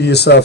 PSF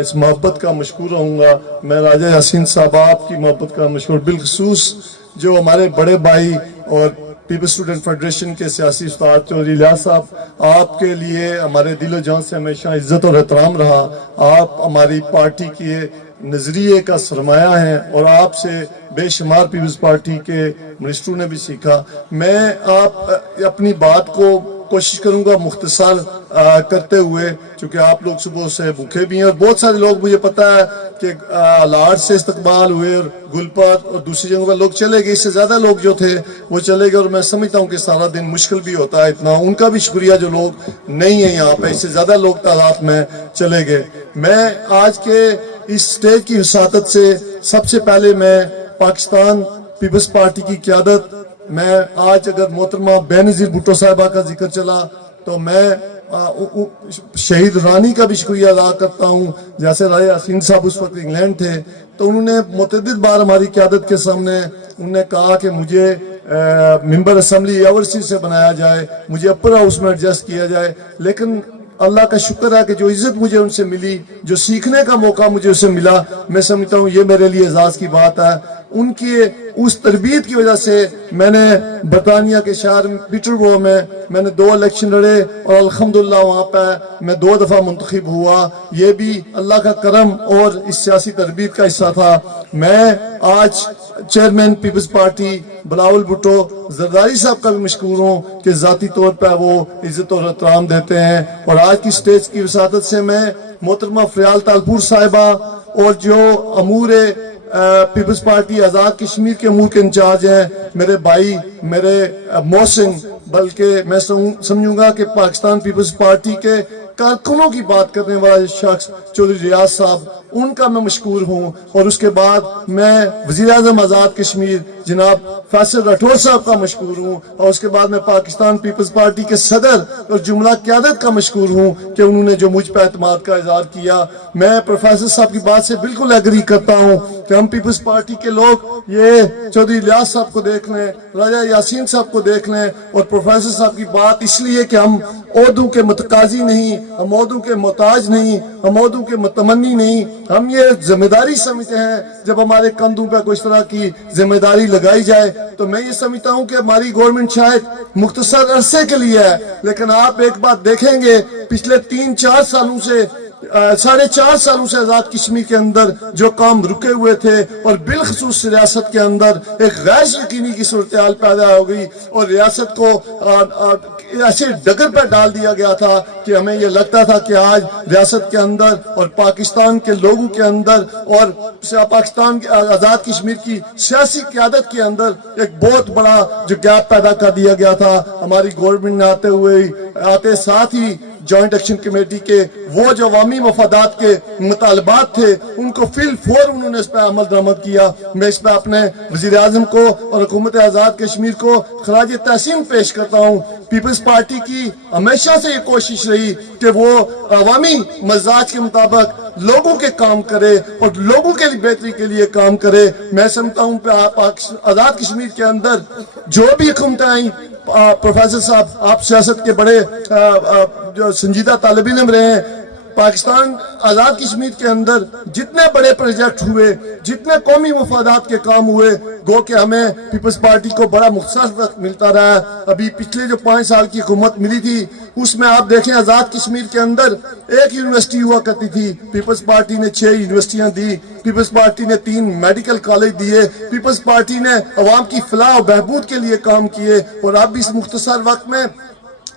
اس محبت کا مشکور رہوں گا. میں راجہ یاسین صاحب آپ کی محبت کا مشکور, بالخصوص جو ہمارے بڑے بھائی اور پیپلز اسٹوڈنٹ فیڈریشن کے سیاسی استاد چودھری الیاس صاحب, آپ کے لیے ہمارے دل و جان سے ہمیشہ عزت اور احترام رہا. آپ ہماری پارٹی کے نظریے کا سرمایہ ہیں اور آپ سے بے شمار پیپلز پارٹی کے منسٹروں نے بھی سیکھا. میں آپ اپنی بات کو کوشش کروں گا مختصر کرتے ہوئے, چونکہ آپ لوگ صبح سے بھوکے بھی ہیں اور بہت سارے لوگ, مجھے پتا ہے کہ لاٹ سے استقبال ہوئے اور گلپت اور دوسری جگہوں پر لوگ چلے گئے, اس سے زیادہ لوگ جو تھے وہ چلے گئے, اور میں سمجھتا ہوں کہ سارا دن مشکل بھی ہوتا ہے اتنا, ان کا بھی شکریہ جو لوگ نہیں ہیں یہاں پہ, اس سے زیادہ لوگ تعداد میں چلے گئے. میں آج کے اس سٹیج کی وساطت سے سب سے پہلے میں پاکستان پیپلز پارٹی کی قیادت, میں آج اگر محترمہ بے نظیر بھٹو صاحبہ کا ذکر چلا تو میں شہید رانی کا بھی شکریہ ادا کرتا ہوں. جیسے راجہ یاسین صاحب اس وقت انگلینڈ تھے تو انہوں نے متعدد بار ہماری قیادت کے سامنے انہوں نے کہا کہ مجھے ممبر اسمبلی ایورسی سے بنایا جائے, مجھے اپر ہاؤس میں ایڈجسٹ کیا جائے, لیکن اللہ کا شکر ہے کہ جو عزت مجھے ان سے ملی, جو سیکھنے کا موقع مجھے اسے ملا, میں سمجھتا ہوں یہ میرے لیے اعزاز کی بات ہے. ان کی اس تربیت کی وجہ سے میں نے برطانیہ کے شہر پیٹربرو میں نے 2 الیکشن لڑے اور الحمدللہ وہاں پہ میں 2 دفعہ منتخب ہوا. یہ بھی اللہ کا کرم اور اس سیاسی تربیت کا حصہ تھا. میں آج چیئرمین پیپلز پارٹی بلاول بھٹو زرداری صاحب کا بھی مشکور ہوں کہ ذاتی طور پہ وہ عزت اور احترام دیتے ہیں. اور آج کی سٹیج کی وساطت سے میں محترمہ فریال تالپور صاحبہ اور جو امور پیپلز پارٹی آزاد کشمیر کے امور کے انچارج ہیں میرے بھائی, میرے محسن, بلکہ میں سمجھوں گا کہ پاکستان پیپلز پارٹی کے کارکنوں کی بات کرنے والا شخص چودھری ریاض صاحب, ان کا میں مشکور ہوں. اور اس کے بعد میں وزیر اعظم آزاد کشمیر جناب فیصل راٹھور صاحب کا مشکور ہوں. اور اس کے بعد میں پاکستان پیپلز پارٹی کے صدر اور جملہ قیادت کا مشکور ہوں کہ انہوں نے جو مجھ پہ اعتماد کا اظہار کیا. میں پروفیسر صاحب کی بات سے بالکل ایگری کرتا ہوں کہ ہم پیپلز پارٹی کے لوگ یہ چودھری الیاس صاحب کو دیکھ لیں, راجہ یاسین صاحب کو دیکھ لیں, اور پروفیسر صاحب کی بات اس لیے کہ ہم عہدوں کے متقاضی نہیں, ہم عہدوں کے محتاج نہیں, ہم عہدوں کے متمنی نہیں, ہم یہ ذمہ داری سمجھتے ہیں. جب ہمارے کندھوں پہ کوئی اس طرح کی ذمہ داری لگائی جائے تو میں یہ سمجھتا ہوں کہ ہماری گورنمنٹ شاید مختصر عرصے کے لیے ہے, لیکن آپ ایک بات دیکھیں گے پچھلے 3-4 سالوں سے 4.5 سالوں سے آزاد کشمیر کے اندر جو کام رکے ہوئے تھے اور بالخصوص ریاست کے اندر ایک غیر یقینی کی صورتحال پیدا ہو گئی اور ریاست کو ایسے ڈگر پہ ڈال دیا گیا تھا کہ ہمیں یہ لگتا تھا کہ آج ریاست کے اندر اور پاکستان کے لوگوں کے اندر اور پاکستان کے آزاد کشمیر کی سیاسی قیادت کے اندر ایک بہت بڑا جو گیپ پیدا کر دیا گیا تھا. ہماری گورنمنٹ نے آتے ساتھ ہی جوائنٹ ایکشن کمیٹی کے وہ جو عوامی مفادات کے مطالبات تھے ان کو فی الفور انہوں نے اس پہ عمل درآمد کیا. میں اس پہ اپنے وزیر اعظم کو اور حکومت آزاد کشمیر کو خراج تحسین پیش کرتا ہوں. پیپلز پارٹی کی ہمیشہ سے یہ کوشش رہی کہ وہ عوامی مزاج کے مطابق لوگوں کے کام کرے اور لوگوں کے لیے بہتری کے لیے کام کرے. میں سمجھتا ہوں آزاد کشمیر کے اندر جو بھی حکومتیں آئیں, پروفیسر صاحب آپ سیاست کے بڑے جو سنجیدہ طالب علم رہے ہیں, پاکستان آزاد کشمیر کے اندر جتنے بڑے پروجیکٹ ہوئے, جتنے قومی مفادات کے کام ہوئے, گو کہ ہمیں پیپلز پارٹی کو بڑا مختصر وقت ملتا رہا ہے. ابھی پچھلے جو 5 سال کی حکومت ملی تھی اس میں آپ دیکھیں آزاد کشمیر کے اندر 1 یونیورسٹی ہوا کرتی تھی, پیپلز پارٹی نے 6 یونیورسٹیاں دی, پیپلز پارٹی نے 3 میڈیکل کالج دیے, پیپلز پارٹی نے عوام کی فلاح و بہبود کے لیے کام کیے. اور اب اس مختصر وقت میں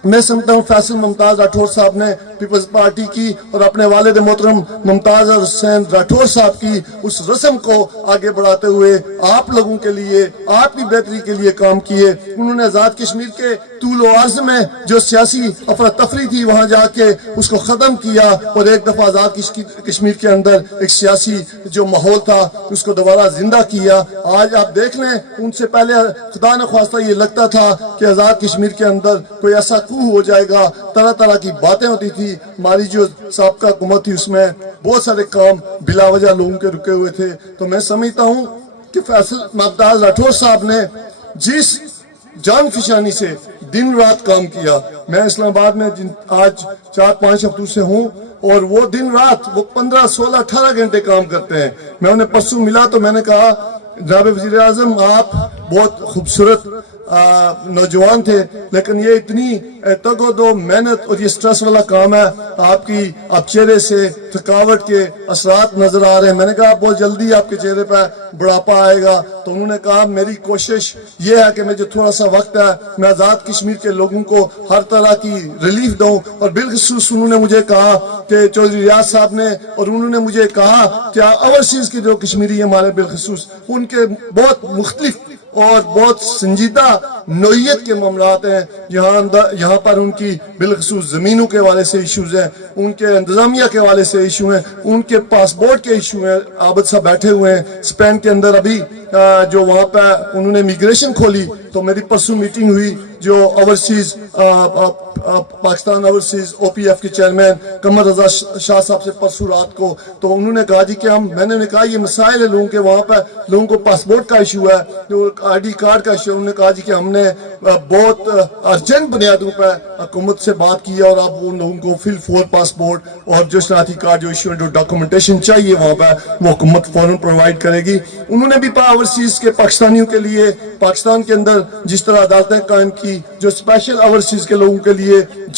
سمجھتا ہوں فیصل ممتاز راٹھور صاحب نے پیپلز پارٹی کی اور اپنے والد محترم ممتاز حسین راٹھور صاحب کی اس رسم کو آگے بڑھاتے ہوئے آپ لوگوں کے لیے, آپ کی بہتری کے لیے کام کیے. انہوں نے آزاد کشمیر کے طول و عرض میں جو سیاسی افراتفری تھی وہاں جا کے اس کو ختم کیا اور ایک دفعہ آزاد کشمیر کے اندر ایک سیاسی جو ماحول تھا اس کو دوبارہ زندہ کیا. آج آپ دیکھ لیں, ان سے پہلے خدا نخواستہ یہ لگتا تھا کہ آزاد کشمیر کے اندر کوئی ایسا ہو جائے گا, طرح طرح کی باتیں ہوتی تھی. ہماری جو سابقہ حکومت تھی اس میں بہت سارے کام بلا وجہ لوگوں کے رکے ہوئے تھے. تو میں سمجھتا ہوں کہ فیصل ممتاز راٹھور صاحب نے جس جان فشانی سے دن رات کام کیا, میں اسلام آباد میں آج 4-5 ہفتوں سے ہوں, اور وہ دن رات وہ 15 16 18 گھنٹے کام کرتے ہیں. میں انہیں پرسوں ملا تو میں نے کہا جناب وزیر اعظم آپ بہت خوبصورت نوجوان تھے لیکن یہ اتنی تگ و دو محنت اور یہ سٹریس والا کام ہے, آپ چہرے سے تھکاوٹ کے اثرات نظر آ رہے ہیں. میں نے کہا بہت جلدی آپ کے چہرے پہ بڑھاپا آئے گا. تو انہوں نے کہا میری کوشش یہ ہے کہ میں جو تھوڑا سا وقت ہے میں آزاد کشمیر کے لوگوں کو ہر طرح کی ریلیف دوں. اور بالخصوص انہوں نے مجھے کہا کہ چودھری ریاض صاحب نے, اور انہوں نے مجھے کہا کہ اوورسیز کے جو کشمیری ہمارے بالخصوص ان کے بہت مختلف اور بہت سنجیدہ نوعیت کے معاملات ہیں. یہاں پر ان کی بالخصوص زمینوں کے حوالے سے ایشوز ہیں, ان کے انتظامیہ کے حوالے سے ایشو ہیں, ان کے پاسپورٹ کے ایشو ہیں. عابد صاحب بیٹھے ہوئے ہیں اسپین کے اندر ابھی جو وہاں پہ انہوں نے امیگریشن کھولی تو میری پرسوں میٹنگ ہوئی جو اوورسیز پاکستان اوورسیز او پی ایف کے چیئرمین قمر رضا شاہ صاحب سے پرسوں رات کو. تو انہوں نے کہا جی کہ میں نے کہا یہ مسائل ہے لوگوں کے, وہاں پہ لوگوں کو پاسپورٹ کا ایشو ہے, جو آئی ڈی کارڈ کا ایشو. انہوں نے کہا جی کہ ہم نے بہت ارجنٹ بنیادوں پہ حکومت سے بات کی اور اب ان لوگوں کو فل فور پاسپورٹ اور جو شناختی کارڈ جو ایشو ہے جو ڈاکومنٹیشن چاہیے وہاں پہ وہ حکومت فوراً پرووائڈ کرے گی. انہوں نے بھی اوورسیز کے پاکستانیوں کے لیے پاکستان کے اندر جس طرح عدالتیں قائم کی, جو اسپیشل اوورسیز کے لوگوں کے لیے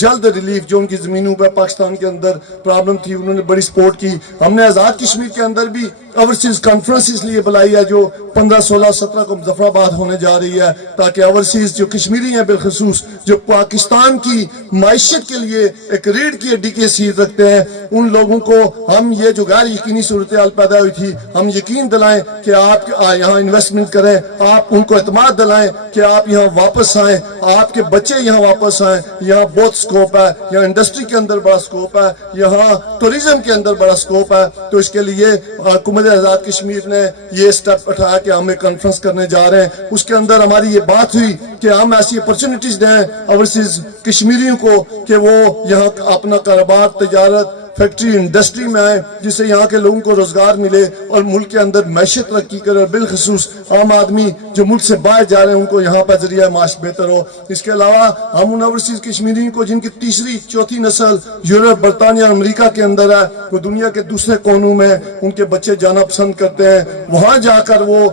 جلد ریلیف جو ان کی زمینوں پہ پاکستان کے اندر پرابلم تھی, انہوں نے بڑی سپورٹ کی. ہم نے آزاد کشمیر کے اندر بھی اوورسیز کانفرنس اس لیے بلائی ہے جو 15 16 17 کو مظفر آباد ہونے جا رہی ہے, تاکہ اوورسیز جو کشمیری ہیں بالخصوص جو پاکستان کی معیشت کے لیے ایک ریڑھ کی ہڈی کی حیثیت رکھتے ہیں ان لوگوں کو ہم یہ جو غیر یقینی صورتحال پیدا ہوئی تھی ہم یقین دلائیں کہ آپ یہاں انویسٹمنٹ کریں, آپ ان کو اعتماد دلائیں کہ آپ یہاں واپس آئیں, آپ کے بچے یہاں واپس آئیں. یہاں بہت سکوپ ہے, یہاں انڈسٹری کے اندر بڑا سکوپ ہے, یہاں ٹورزم کے اندر بڑا سکوپ ہے. تو اس کے لیے حکومت آزاد کشمیر نے یہ سٹیپ اٹھایا کہ ہم ایک کانفرنس کرنے جا رہے ہیں. اس کے اندر ہماری یہ بات ہوئی کہ ہم ایسی اپرچونٹیز دیں اوورسیز کشمیریوں کو کہ وہ یہاں اپنا کاروبار تجارت فیکٹری انڈسٹری میں آئے جس سے یہاں کے لوگوں کو روزگار ملے اور ملک کے اندر معیشت ترقی کرے, اور بالخصوص عام آدمی جو ملک سے باہر جا رہے ہیں ان کو یہاں پر ذریعہ معاش بہتر ہو. اس کے علاوہ ہم ان اوورسیز کشمیریوں کو جن کی تیسری چوتھی نسل یورپ برطانیہ امریکہ کے اندر ہے, وہ دنیا کے دوسرے کونوں میں ان کے بچے جانا پسند کرتے ہیں, وہاں جا کر وہ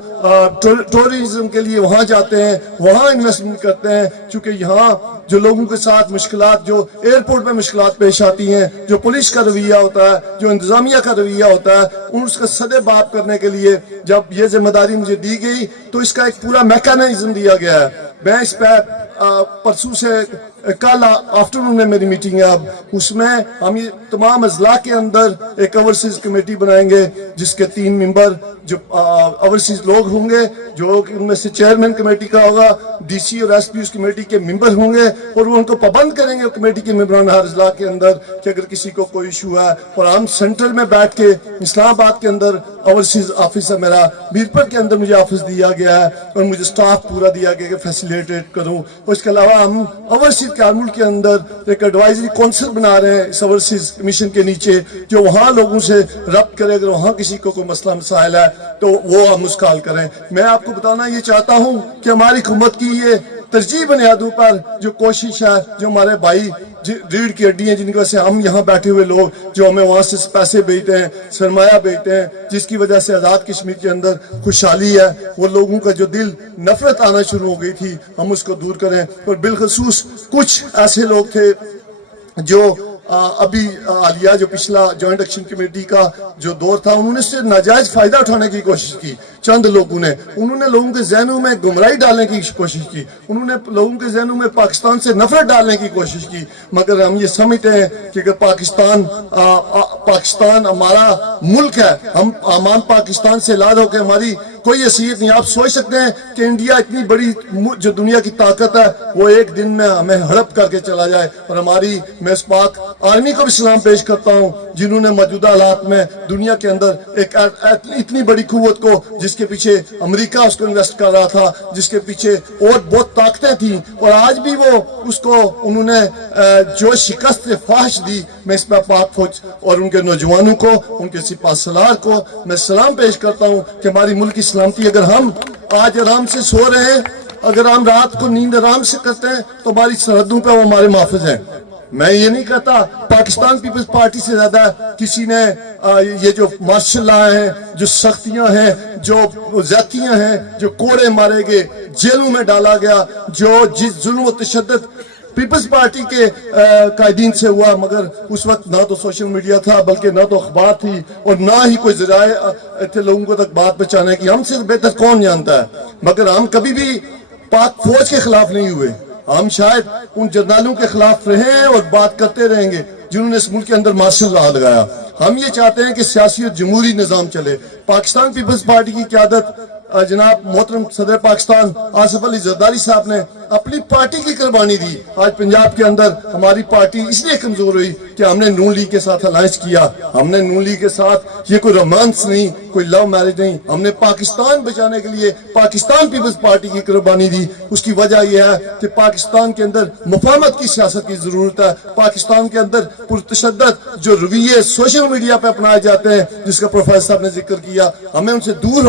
ٹورزم کے لیے وہاں جاتے ہیں, وہاں انویسٹمنٹ کرتے ہیں. چونکہ یہاں جو لوگوں کے ساتھ مشکلات جو ایئرپورٹ میں مشکلات پیش آتی ہیں, جو پولیس کا رویہ ہوتا ہے, جو انتظامیہ کا رویہ ہوتا ہے, اس کا سدے باب کرنے کے لیے جب یہ ذمہ داری مجھے دی گئی تو اس کا ایک پورا میکانزم دیا گیا ہے. میں اس پہ پرسوں سے کل آفٹرنون میں میری میٹنگ ہے, اب اس میں ہم یہ تمام اضلاع کے اندر ایک اوورسیز کمیٹی بنائیں گے جس کے 3 ممبر جو اوورسیز لوگ ہوں گے, جو ان میں سے چیئرمین کمیٹی کا ہوگا, ڈی سی اور ایس پی اس کمیٹی کے ممبر ہوں گے, اور وہ ان کو پابند کریں گے کمیٹی کے ممبران ہر اضلاع کے اندر کہ اگر کسی کو کوئی ایشو ہے. اور ہم سینٹرل میں بیٹھ کے اسلام آباد کے اندر اوورسیز آفس ہے میرا, میرپور کے اندر مجھے آفس دیا گیا ہے اور مجھے سٹاف پورا دیا گیا کہ فیسیلیٹیٹ کروں. اور اس کے علاوہ ہم اوورسیز کے ملک کے اندر ایک ایڈوائزری کونسل بنا رہے ہیں اس اوورسیز کمیشن کے نیچے, جو وہاں لوگوں سے ربط کرے, اگر وہاں کسی کو کوئی مسئلہ مسائل ہے تو وہ ہم اس کا حل کریں. میں آپ کو بتانا یہ چاہتا ہوں کہ ہماری حکومت کی یہ ترجیح بنیادوں پر جو کوشش ہے, جو ہمارے بھائی ریڑھ کی ہڈی ہیں جن کی وجہ سے ہم یہاں بیٹھے ہوئے لوگ جو ہمیں وہاں سے پیسے بھیجتے ہیں, سرمایہ بھیجتے ہیں, جس کی وجہ سے آزاد کشمیر کے اندر خوشحالی ہے, وہ لوگوں کا جو دل نفرت آنا شروع ہو گئی تھی ہم اس کو دور کریں. اور بالخصوص کچھ ایسے لوگ تھے جو ابھی حالیہ جو پچھلا جوائنٹ ایکشن کمیٹی کا جو دور تھا انہوں نے اس سے ناجائز فائدہ اٹھانے کی کوشش کی. چند لوگوں نے انہوں نے لوگوں کے ذہنوں میں گمراہی ڈالنے کی کوشش کی, انہوں نے لوگوں کے ذہنوں میں پاکستان سے نفرت ڈالنے کی کوشش کی. مگر ہم یہ سمجھتے ہیں کہ اگر پاکستان ہمارا ملک ہے, ہم امان پاکستان سے لاد ہو کے ہماری کوئی حیثیت نہیں. آپ سوچ سکتے ہیں کہ انڈیا اتنی بڑی جو دنیا کی طاقت ہے وہ ایک دن میں ہمیں ہڑپ کر کے چلا جائے. اور ہماری میں اس پاک آرمی کو بھی سلام پیش کرتا ہوں جنہوں نے موجودہ حالات میں دنیا کے اندر ایک اتنی بڑی قوت کو, جس کے پیچھے امریکہ اس کو انویسٹ کر رہا تھا, جس کے پیچھے اور بہت طاقتیں تھیں, اور آج بھی وہ اس کو انہوں نے جو شکست فاحش دی. میں اس پہ پاک فوج اور ان کے نوجوانوں کو, ان کے سپاہ سالار کو میں سلام پیش کرتا ہوں کہ ہماری ملک کی سلامتی, اگر ہم آج آرام سے سو رہے ہیں, اگر ہم رات کو نیند آرام سے کرتے ہیں تو ہماری سرحدوں پہ وہ ہمارے محافظ ہیں. میں یہ نہیں کہتا پاکستان پیپلز پارٹی سے زیادہ کسی نے یہ جو مارشل لا ہیں، جو سختیاں ہیں، جو زیادتیاں ہیں، جو کوڑے مارے گئے، جیلوں میں ڈالا گیا، جو جس ظلم و تشدد پیپلز پارٹی کے قائدین سے ہوا، مگر اس وقت نہ تو سوشل میڈیا تھا، بلکہ نہ تو اخبار تھی، اور نہ ہی کوئی ذرائع تھے لوگوں کو تک بات پہنچانے کی. ہم سے بہتر کون جانتا ہے؟ مگر ہم کبھی بھی پاک فوج کے خلاف نہیں ہوئے. ہم شاید ان جرنیلوں کے خلاف رہے ہیں اور بات کرتے رہیں گے جنہوں نے اس ملک کے اندر مارشل لا لگایا. ہم یہ چاہتے ہیں کہ سیاسی اور جمہوری نظام چلے. پاکستان پیپلز پارٹی کی قیادت جناب محترم صدر پاکستان آصف علی زرداری صاحب نے اپنی پارٹی کی قربانی دی. آج پنجاب کے اندر ہماری پارٹی اس لیے کمزور ہوئی کہ ہم نے نون لیگ کے ساتھ الائنس کیا. ہم نے نون لیگ کے ساتھ، یہ کوئی رومانس نہیں، کوئی لو میرج نہیں، ہم نے پاکستان بچانے کے لیے پاکستان پیپلز پارٹی کی قربانی دی. اس کی وجہ یہ ہے کہ پاکستان کے اندر مفاہمت کی سیاست کی ضرورت ہے. پاکستان کے اندر پرتشدد جو رویے سوشل میڈیا پہ اپنائے جاتے ہیں، جس کا پروفیسر صاحب نے ذکر کیا، ہمیں ان سے دور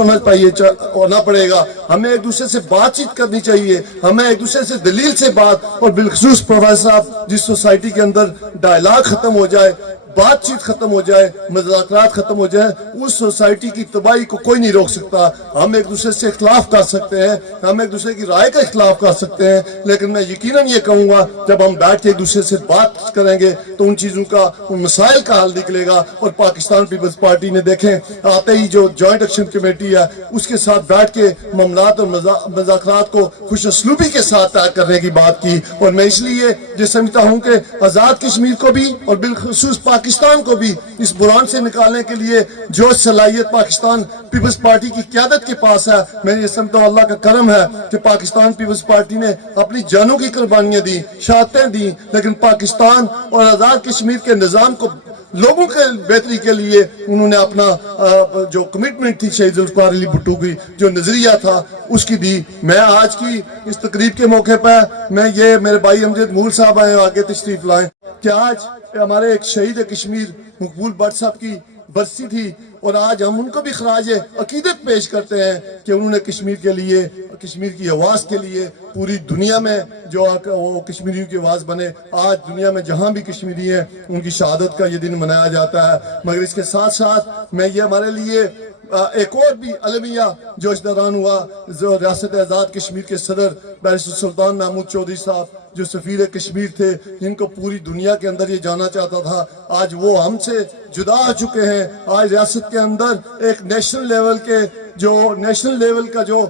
ہونا پڑے گا. ہمیں ایک دوسرے سے بات چیت کرنی چاہیے، ہمیں ایک دوسرے سے دلیل سے بات، اور بالخصوص پروفیسر صاحب جس سوسائٹی کے اندر ڈائلاگ ختم ہو جائے، بات چیت ختم ہو جائے، مذاکرات ختم ہو جائے، اس سوسائٹی کی تباہی کو کوئی نہیں روک سکتا. ہم ایک دوسرے سے اختلاف کر سکتے ہیں، ہم ایک دوسرے کی رائے کا اختلاف کر سکتے ہیں، لیکن میں یقیناً یہ کہوں گا جب ہم بیٹھ کے ایک دوسرے سے بات کریں گے تو ان چیزوں کا، ان مسائل کا حل نکلے گا. اور پاکستان پیپلز پارٹی نے دیکھیں آتے ہی جو جوائنٹ ایکشن کمیٹی ہے اس کے ساتھ بیٹھ کے معاملات اور مذاکرات کو خوش اسلوبی کے ساتھ طے کرنے کی بات کی. اور میں اس لیے یہ سمجھتا ہوں کہ آزاد کشمیر کو بھی اور بالخصوص پاکستان کو بھی اس بحران سے نکالنے کے لیے جو صلاحیت پاکستان پیپلز پارٹی کی قیادت کے پاس ہے، میں یہ سمجھتا ہوں اللہ کا کرم ہے کہ پاکستان پیپلز پارٹی نے اپنی جانوں کی قربانیاں دی، شہادتیں دی، لیکن پاکستان اور آزاد کشمیر کے نظام کو لوگوں کے بہتری کے لیے انہوں نے اپنا جو کمٹمنٹ تھی شہید ذوالفقار علی بھٹو کی، جو نظریہ تھا اس کی دی. میں آج کی اس تقریب کے موقع پہ میں یہ میرے بھائی امجد مول صاحب آئے آگے تشریف لائیں کہ آج ہمارے ایک شہید کشمیر مقبول بٹ صاحب کی برسی تھی، اور آج ہم ان کو بھی خراج عقیدت پیش کرتے ہیں کہ انہوں نے کشمیر کے لیے، کشمیر کی آواز کے لیے پوری دنیا میں جو وہ کشمیریوں کی آواز بنے. آج دنیا میں جہاں بھی کشمیری ہیں ان کی شہادت کا یہ دن منایا جاتا ہے. مگر اس کے ساتھ ساتھ میں یہ ہمارے لیے ایک اور بھی المیہ جوش دوران ہوا، جو ریاست آزاد کشمیر کے صدر بیرسٹر سلطان محمود چودھری صاحب جو سفیر کشمیر تھے، جن کو پوری دنیا کے اندر یہ جانا چاہتا تھا، آج وہ ہم سے جدا ہو چکے ہیں. آج ریاست کے اندر ایک نیشنل لیول کا جو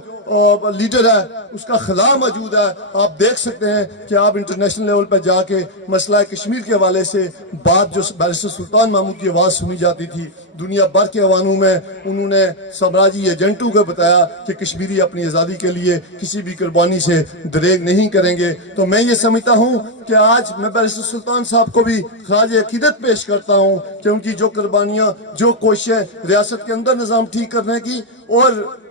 لیڈر ہے اس کا خلا موجود ہے. آپ دیکھ سکتے ہیں کہ آپ انٹرنیشنل لیول پہ جا کے مسئلہ کشمیر کے حوالے سے بات جو بیرسٹر سلطان محمود کی آواز سنی جاتی تھی، دنیا بھر کے عوانوں میں انہوں نے سامراجی ایجنٹوں کو بتایا کہ کشمیری اپنی آزادی کے لیے کسی بھی قربانی سے دریغ نہیں کریں گے. تو میں یہ سمجھتا ہوں کہ آج میں بیرسٹر سلطان صاحب کو بھی خراج عقیدت پیش کرتا ہوں کہ ان کی جو قربانیاں، جو کوششیں ریاست کے اندر نظام ٹھیک کرنے کی اور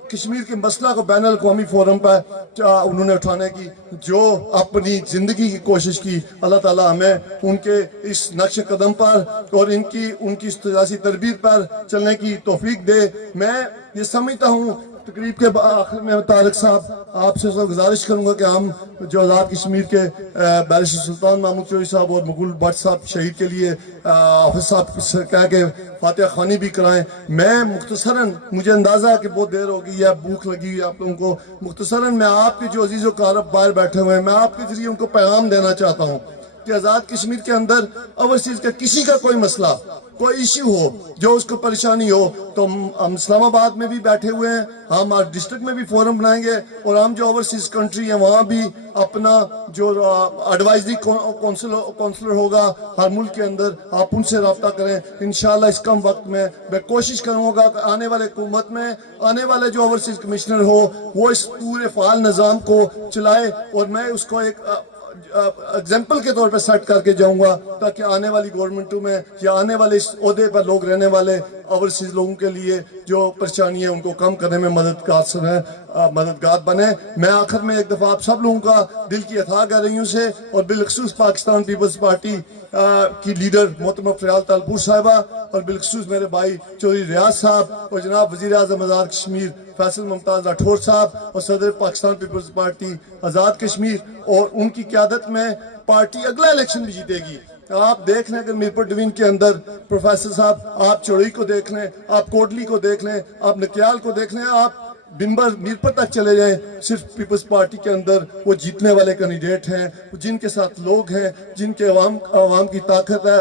کشمیر کے مسئلہ کو بین الاقوامی فورم پر انہوں نے اٹھانے کی جو اپنی زندگی کی کوشش کی، اللہ تعالیٰ ہمیں ان کے اس نقش قدم پر اور ان کی سیاسی تربیت پر چلنے کی توفیق دے. میں یہ سمجھتا ہوں تقریب کے آخر میں طارق صاحب آپ سے گزارش کروں گا کہ ہم جو آزاد کشمیر کے بیرسٹر سلطان محمود چودھری صاحب اور مقبول بٹ صاحب شہید کے لیے حافظ صاحب سے کہہ کے فاتحہ خوانی بھی کرائیں. میں مختصراً، مجھے اندازہ ہے کہ بہت دیر ہو گئی ہے، بھوک لگی ہوئی ہے آپ لوگوں کو، مختصراً میں آپ کے جو عزیز و اقارب باہر بیٹھے ہوئے ہیں، میں آپ کے ذریعے ان کو پیغام دینا چاہتا ہوں کہ آزاد کشمیر کے اندر اوورسیز کا کسی کا کوئی مسئلہ، کوئی ایشو ہو، جو اس کو پریشانی ہو، تو ہم اسلام آباد میں بھی بیٹھے ہوئے ہیں، ہم ڈسٹرکٹ میں بھی فورم بنائیں گے، اور ہم جو اوورسیز کنٹری ہیں وہاں بھی اپنا جو ایڈوائزری کونسلر ہوگا ہر ملک کے اندر، آپ ان سے رابطہ کریں. انشاءاللہ اس کم وقت میں کوشش کروں گا کہ آنے والے حکومت میں آنے والے جو اوورسیز کمشنر ہو وہ اس پورے فعال نظام کو چلائے، اور میں اس کو ایک ایگزامپل کے طور پہ سیٹ کر کے جاؤں گا تاکہ آنے والی گورنمنٹوں میں یا آنے والے اس عہدے پر لوگ رہنے والے اوورسیز لوگوں کے لیے جو پریشانی ہے ان کو کم کرنے میں مددگار بنے. میں آخر میں ایک دفعہ آپ سب لوگوں کا دل کی اتھاہ گہرائیوں سے اور بالخصوص پاکستان پیپلز پارٹی کی لیڈر محترمہ فریال طالپور صاحبہ اور بالخصوص میرے بھائی چودھری ریاض صاحب اور جناب وزیر اعظم آزاد کشمیر فیصل ممتاز راٹھور صاحب اور صدر پاکستان پیپلز پارٹی آزاد کشمیر، اور ان کی قیادت میں پارٹی اگلا الیکشن بھی جیتے گی. آپ دیکھ لیں اگر میرپور ڈویژن کے اندر پروفیسر صاحب آپ چوڑی کو دیکھ لیں, آپ کوٹلی کو دیکھ لیں, آپ نکیال کو دیکھ لیں, آپ بنبر میرپور تک چلے جائیں, صرف پیپلز پارٹی کے اندر وہ جیتنے والے کینڈیڈیٹ ہیں, جن کے ساتھ لوگ ہیں, جن کے عوام کی طاقت ہے.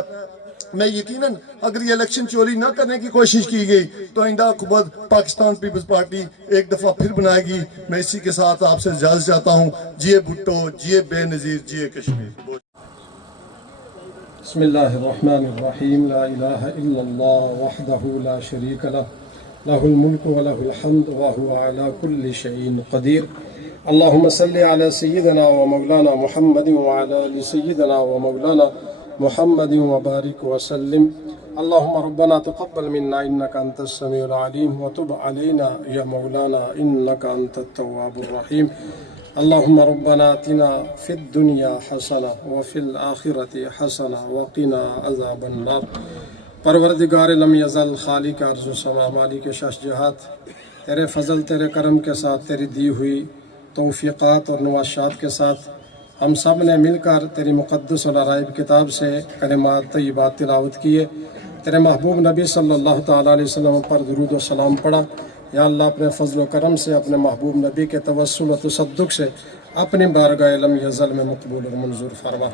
میں یقیناً اگر یہ الیکشن چوری نہ کرنے کی کوشش کی گئی تو آئندہ حکومت پاکستان پیپلز پارٹی ایک دفعہ پھر بنائے گی. میں اسی کے ساتھ آپ سے اجازت چاہتا ہوں. جیے بھٹو, جیے بے نظیر, جیے کشمیر. بسم اللہ الرحمن الرحیم. لا الہ الا اللہ وحدہ لا شریک لہ لہ الملک ولہ الحمد وہو علی کل شیء قدیر. اللہم صلی علی سیدنا و مولانا محمد وعلی آل سیدنا و مولانا محمد وبارک وسلم. اللہم ربنا تقبل منا انک انت السمیع العلیم وتب علینا یا مولانا انک انت التواب الرحیم. اللہم ربنا آتنا فی الدنیا حسنہ وفی الآخرۃ حسنہ وقنا عذاب النار. پروردگار لم یزل, خالق ارض و سما, مالک شش جہات, تیرے فضل تیرے کرم کے ساتھ, تیری دی ہوئی توفیقات اور نواشات کے ساتھ ہم سب نے مل کر تیری مقدس و لرائب کتاب سے کلمات طیبات تلاوت کیے. تیرے محبوب نبی صلی اللہ تعالیٰ علیہ وسلم پر درود و سلام پڑھا. یا اللہ اپنے فضل و کرم سے اپنے محبوب نبی کے توسل و تصدق سے اپنی بارگاہ لم یزل میں مقبول اور منظور فرما.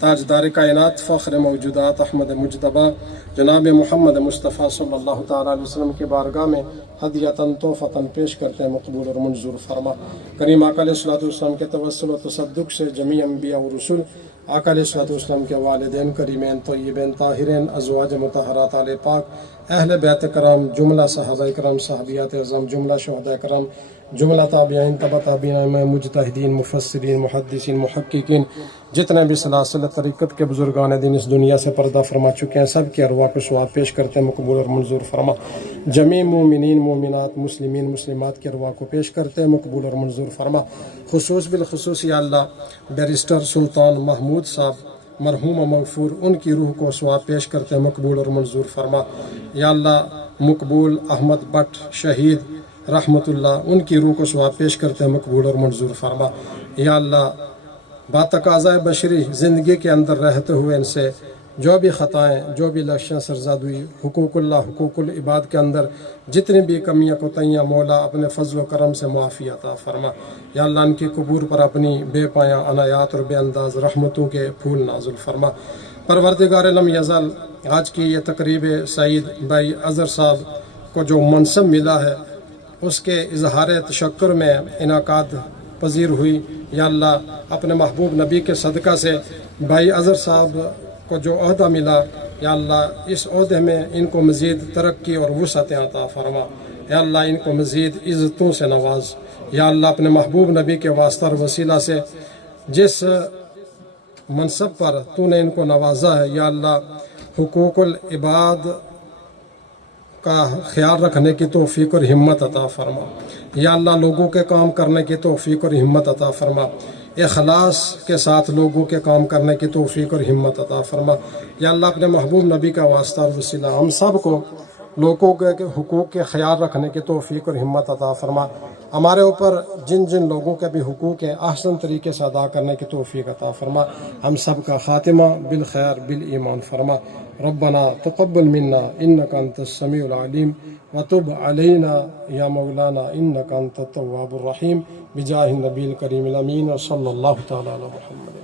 تاجدار کائنات, فخر موجودات, احمد مجتبیٰ جناب محمد مصطفیٰ صلی اللہ تعالیٰ علیہ وسلم کی بارگاہ میں ہدیتاً تحفتاً پیش کرتے ہیں, مقبول اور منظور فرما. کریم آقا علیہ الصلوۃ والسلام کے توسل و تصدق سے جمیع انبیاء و رسول, آقا علیہ الصلوۃ والسلام کے والدین کریمین طیبین طاہرین, ازواج مطہرات, آل پاک, اہل بیت کرام, جملہ صحابہ کرام, صحابیات اعظم, جملہ شہداء کرام, جملہ تابعین, تبع تابعین, مجتہدین, مفسرین, محدثین, محققین, جتنے بھی سلاسل طریقت کے بزرگان دین اس دنیا سے پردہ فرما چکے ہیں, سب کی ارواح کو ثواب پیش کرتے ہیں, مقبول اور منظور فرما. جمیع مومنین, مومنات, مسلمین, مسلمات کی ارواح کو پیش کرتے ہیں, مقبول اور منظور فرما. خصوص بالخصوص یا اللہ بیرسٹر سلطان محمود صاحب مرحوم و مغفور, ان کی روح کو ثواب پیش کرتے ہیں, مقبول اور منظور فرما. یا اللہ مقبول احمد بٹ شہید رحمت اللہ, ان کی روح کو ثواب پیش کرتے ہیں, مقبول اور منظور فرما. یا اللہ باتقاضۂ بشری زندگی کے اندر رہتے ہوئے ان سے جو بھی خطائیں, جو بھی لغزشیں سرزاد ہوئی, حقوق اللہ, حقوق العباد کے اندر جتنی بھی کمیاں کوتاہیاں, مولا اپنے فضل و کرم سے معافی عطا فرما. یا اللہ ان کی قبور پر اپنی بے پایاں عنایات اور بے انداز رحمتوں کے پھول نازل فرما. پروردگار لم یزل, آج کی یہ تقریب سعید بھائی اظہر صاحب کو جو منصب ملا ہے اس کے اظہار تشکر میں انعقاد پذیر ہوئی. یا اللہ اپنے محبوب نبی کے صدقہ سے بھائی اظہر صاحب کو جو عہدہ ملا, یا اللہ اس عہدے میں ان کو مزید ترقی اور وسعت عطا فرما. یا اللہ ان کو مزید عزتوں سے نواز. یا اللہ اپنے محبوب نبی کے واسطہ اور وسیلہ سے جس منصب پر تو نے ان کو نوازا ہے, یا اللہ حقوق العباد کا خیال رکھنے کی توفیق اور ہمت عطا فرما. یا اللہ لوگوں کے کام کرنے کی توفیق اور ہمت عطا فرما. اخلاص کے ساتھ لوگوں کے کام کرنے کی توفیق اور ہمت عطا فرما. یا اللہ اپنے محبوب نبی کا واسطہ اور وسیلہ ہم سب کو لوگوں کے حقوق کے خیال رکھنے کی توفیق اور ہمت عطا فرما. ہمارے اوپر جن جن لوگوں کے بھی حقوق ہیں احسن طریقے سے ادا کرنے کی توفیق عطا فرما. ہم سب کا خاتمہ بالخیر بالایمان فرما. ربنا تقبل منا انک انت السمیع العلیم وتب علینا یا مولانا انک انت التواب الرحیم. بجاہ النبی الکریم الامین وصلی اللہ تعالی علی محمد.